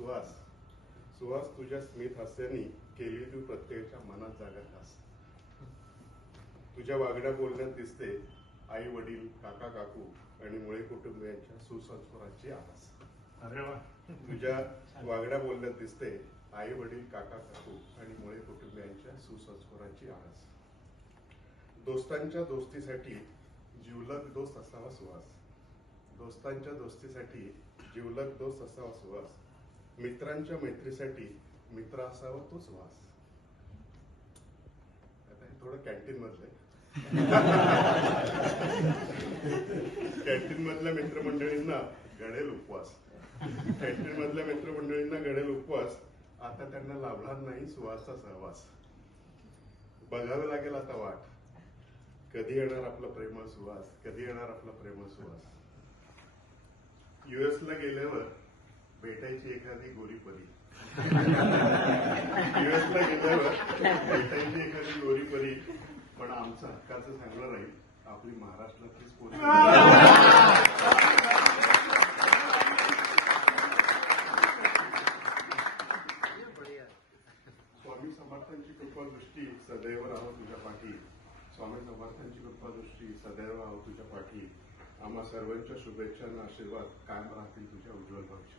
सुहास सुहास तुझ्या स्मित हास्याने केली तू प्रत्येकाच्या मनात जागा खास. तुझ्या वागण्या बोलण्यात दिसते आई वडील काका काकू आणि मुळे कुटुंबियांच्या सुसंस्काराची आस. अरे वा. तुझ्या वागण्या बोलण्यात दिसते आई वडील काका काकू आणि मुळे कुटुंबियांच्या सुसंस्काराची आस. दोस्तांच्या दोस्तीसाठी जिवलग दोस्त असावा सुहास. दोस्तांच्या दोस्तीसाठी जिवलग दोस्त असावा सुहास. मित्रांच्या मैत्रीसाठी मित्र असावा तो सुहास. आता हे थोडं कॅन्टीन मधलंय. कॅन्टीन मधल्या मित्रमंडळींना घडेल उपवास. कॅन्टीन मधल्या मित्रमंडळींना घडेल उपवास. आता त्यांना लाभणार नाही सुहासचा सहवास. बघावे लागेल आता वाट, कधी येणार आपला प्रेमळ सुहास, कधी येणार आपला प्रेमळ सुहास. US ला गेल्यावर भेटायची एखादी गोरीपरी. US ला गेल्यावर भेटायची एखादी गोरीपरी. पण आमचं हक्काचं चांगलं राहील आपली महाराष्ट्रातलीच पोरी. स्वामी समर्थांची कृपा दृष्टी सदैव राहो तुझ्या पाठी. स्वामी समर्थांची कृपा दृष्टी सदैव राहो तुझ्या पाठी. आम्हा सर्वांच्या शुभेच्छा आणि आशीर्वाद कायम राहतील तुझ्या उज्ज्वल भविष्यासाठी.